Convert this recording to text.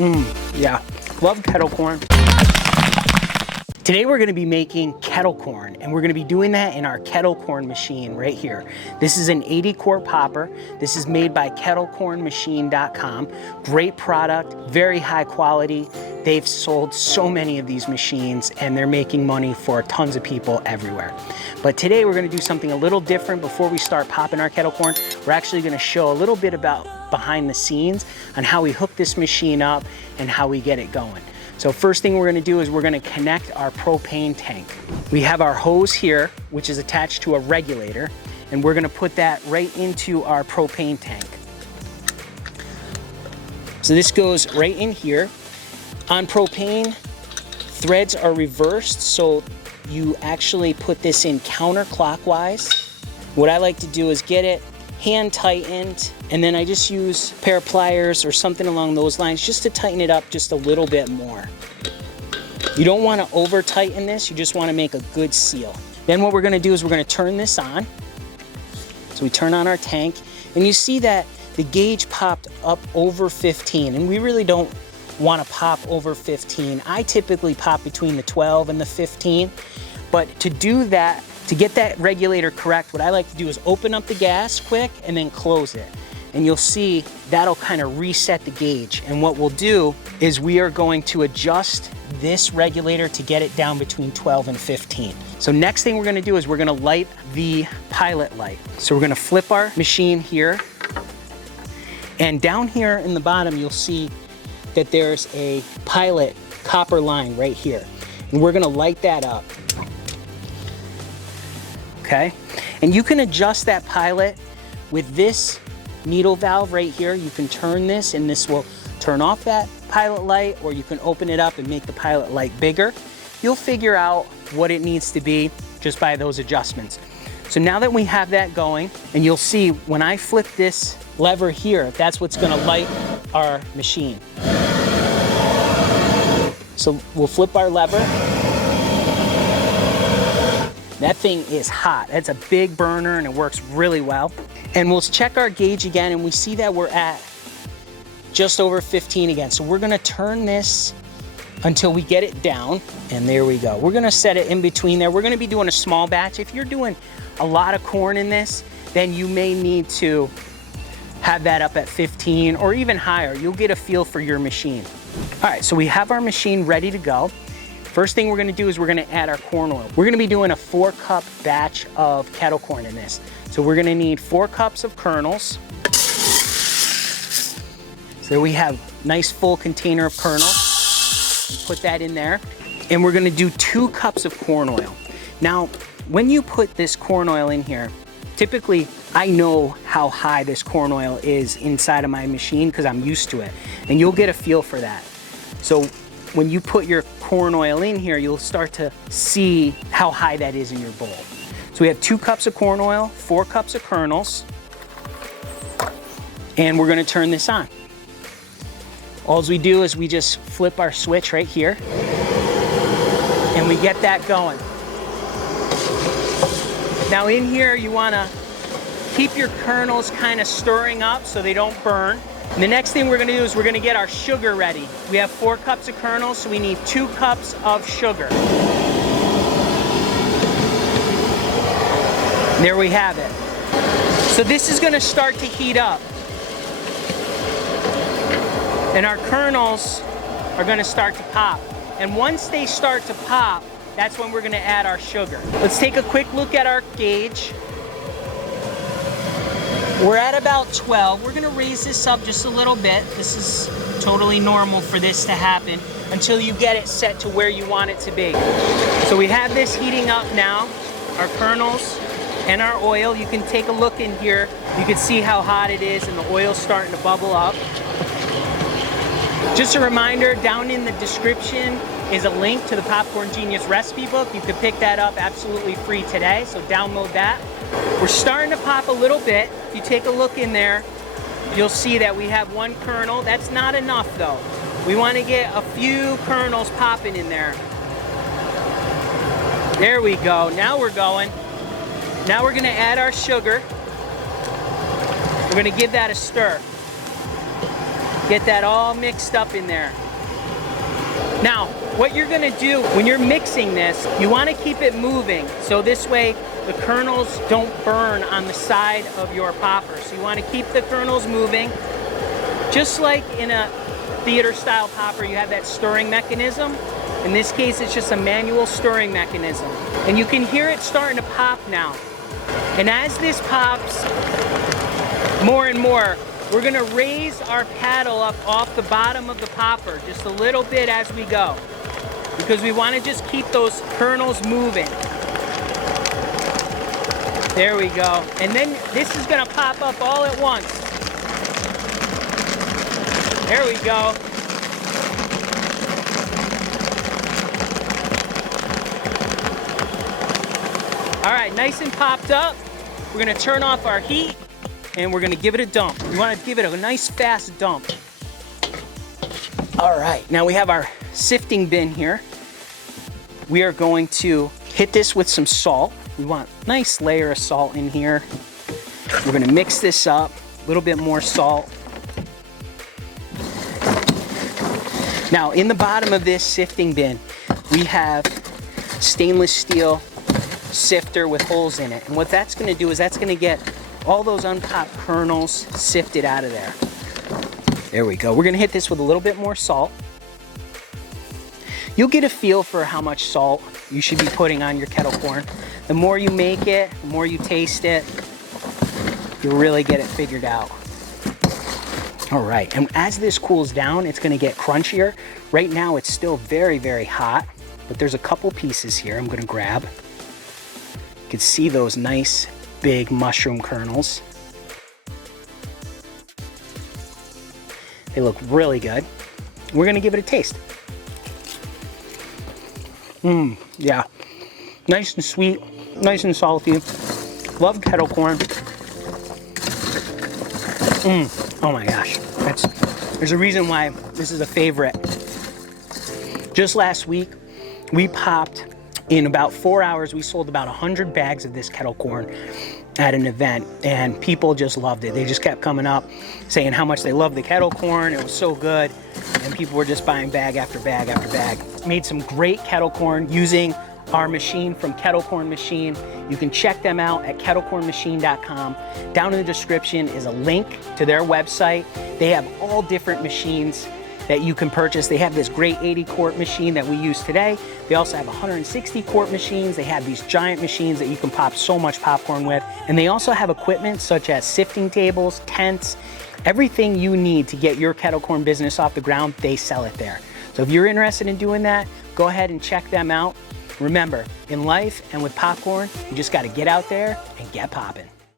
Yeah, love kettle corn. Today we're gonna be making kettle corn, and we're gonna be doing that in our kettle corn machine right here. This is an 80 quart popper. This is made by kettlecornmachine.com. Great product, very high quality. They've sold so many of these machines and they're making money for tons of people everywhere. But today we're gonna do something a little different. Before we start popping our kettle corn, we're actually gonna show a little bit about behind the scenes on how we hook this machine up and how we get it going. So first thing we're gonna do is we're gonna connect our propane tank. We have our hose here, which is attached to a regulator, and we're gonna put that right into our propane tank. So this goes right in here. On propane, threads are reversed, so you actually put this in counterclockwise. What I like to do is get it hand tightened, and then I just use a pair of pliers or something along those lines just to tighten it up just a little bit more. You don't want to over tighten this, you just want to make a good seal. Then what we're going to do is we're going to turn this on. So we turn on our tank, and you see that the gauge popped up over 15, and we really don't want to pop over 15. I typically pop between the 12 and the 15, but to do that, to get that regulator correct, what I like to do is open up the gas quick and then close it. And you'll see that'll kind of reset the gauge. And what we'll do is we are going to adjust this regulator to get it down between 12 and 15. So next thing we're gonna do is we're gonna light the pilot light. So we're gonna flip our machine here. And down here in the bottom, you'll see that there's a pilot copper line right here. And we're gonna light that up. Okay, and you can adjust that pilot with this needle valve right here. You can turn this and this will turn off that pilot light, or you can open it up and make the pilot light bigger. You'll figure out what it needs to be just by those adjustments. So now that we have that going, and you'll see when I flip this lever here, that's what's gonna light our machine. So we'll flip our lever. That thing is hot. That's a big burner and it works really well. And we'll check our gauge again, and we see that we're at just over 15 again. So we're gonna turn this until we get it down, and there we go. We're gonna set it in between there. We're gonna be doing a small batch. If you're doing a lot of corn in this, then you may need to have that up at 15 or even higher. You'll get a feel for your machine. All right, so we have our machine ready to go. First thing we're gonna do is we're gonna add our corn oil. We're gonna be doing a 4-cup batch of kettle corn in this. So we're gonna need 4 cups of kernels. So we have a nice full container of kernels. Put that in there. And we're gonna do 2 cups of corn oil. Now, when you put this corn oil in here, typically I know how high this corn oil is inside of my machine because I'm used to it. And you'll get a feel for that. So when you put your corn oil in here, you'll start to see how high that is in your bowl. So we have 2 cups of corn oil, 4 cups of kernels, and we're gonna turn this on. All we do is we just flip our switch right here, and we get that going. Now in here, you wanna keep your kernels kind of stirring up so they don't burn. And the next thing we're gonna do is we're gonna get our sugar ready. We have 4 cups of kernels, so we need 2 cups of sugar. There we have it. So this is gonna start to heat up. And our kernels are gonna start to pop. And once they start to pop, that's when we're gonna add our sugar. Let's take a quick look at our gauge. We're at about 12. We're gonna raise this up just a little bit. This is totally normal for this to happen until you get it set to where you want it to be. So we have this heating up now, our kernels and our oil. You can take a look in here. You can see how hot it is and the oil's starting to bubble up. Just a reminder, down in the description is a link to the Popcorn Genius recipe book. You can pick that up absolutely free today, so download that. We're starting to pop a little bit. If you take a look in there, you'll see that we have 1 kernel. That's not enough though. We want to get a few kernels popping in there. There we go. Now we're going. Now we're going to add our sugar. We're going to give that a stir. Get that all mixed up in there. Now, what you're gonna do when you're mixing this, you wanna keep it moving. So this way, the kernels don't burn on the side of your popper. So you wanna keep the kernels moving. Just like in a theater style popper, you have that stirring mechanism. In this case, it's just a manual stirring mechanism. And you can hear it starting to pop now. And as this pops more and more, we're gonna raise our paddle up off the bottom of the popper just a little bit as we go, because we wanna just keep those kernels moving. There we go. And then this is gonna pop up all at once. There we go. All right, nice and popped up. We're gonna turn off our heat and we're gonna give it a dump. You wanna give it a nice fast dump. All right, now we have our sifting bin here. We are going to hit this with some salt. We want a nice layer of salt in here. We're gonna mix this up, a little bit more salt. Now, in the bottom of this sifting bin, we have stainless steel sifter with holes in it. And what that's gonna do is that's gonna get all those unpopped kernels sifted out of there. There we go. We're gonna hit this with a little bit more salt. You'll get a feel for how much salt you should be putting on your kettle corn. The more you make it, the more you taste it, you'll really get it figured out. All right, and as this cools down, it's gonna get crunchier. Right now, it's still very, very hot, but there's a couple pieces here I'm gonna grab. You can see those nice, big mushroom kernels. They look really good. We're gonna give it a taste. Yeah. Nice and sweet, nice and salty. Love kettle corn. Oh my gosh, there's a reason why this is a favorite. Just last week, we popped, in about 4 hours, we sold about 100 bags of this kettle corn at an event, and people just loved it. They just kept coming up saying how much they love the kettle corn. It was so good, and people were just buying bag after bag after bag. Made some great kettle corn using our machine from Kettle Corn Machine. You can check them out at kettlecornmachine.com. Down in the description is a link to their website. They have all different machines that you can purchase. They have this great 80-quart machine that we use today. They also have 160-quart machines. They have these giant machines that you can pop so much popcorn with. And they also have equipment such as sifting tables, tents, everything you need to get your kettle corn business off the ground, they sell it there. So if you're interested in doing that, go ahead and check them out. Remember, in life and with popcorn, you just gotta get out there and get popping.